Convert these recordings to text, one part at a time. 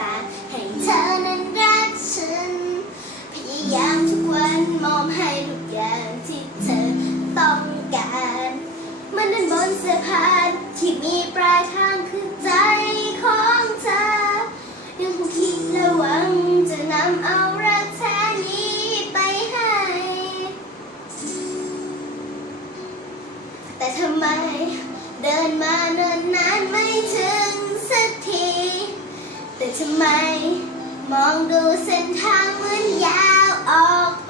ตางให้เธอนั้นรักฉัน พยายามทุกวันมอบให้ทุกอย่างที่เธอต้องการ มันนั้นบนสะพานที่มีปลายทางคือใจของเธอ ยังคงคิดและหวังจะนำเอารักแท้นี้ไปให้ แต่ทำไมเดินมา ทำไม มองดูเส้นทางเหมือนยาวออกไป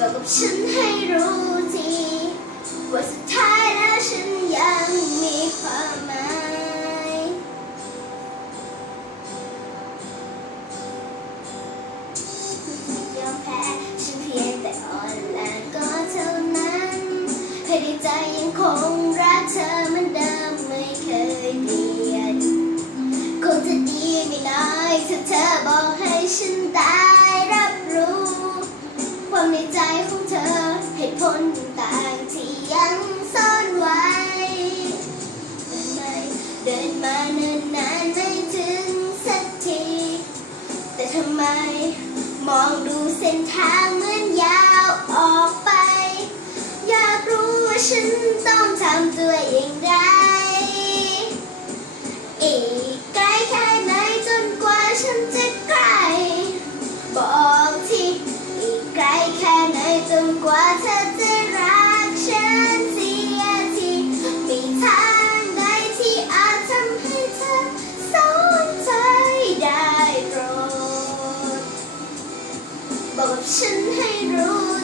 บอกกับฉันให้รู้ทีว่าสุดท้ายแล้วฉันยังมีความหมายยอมแพ้ฉันเพียงแต่อ่อนแรงก็เท่านั้นภายในใจยังคงรักเธอเหมือนเดิมไม่เคยเปลี่ยนคงจะดีไม่น้อยถ้าเธอบอกให้ฉันได้ เดินมาเนินนานไม่ถึงสักที แต่ทำไมมองดูเส้นทางเหมือนยาวออกไป อยากรู้ว่าฉัน 哦，晨黑如。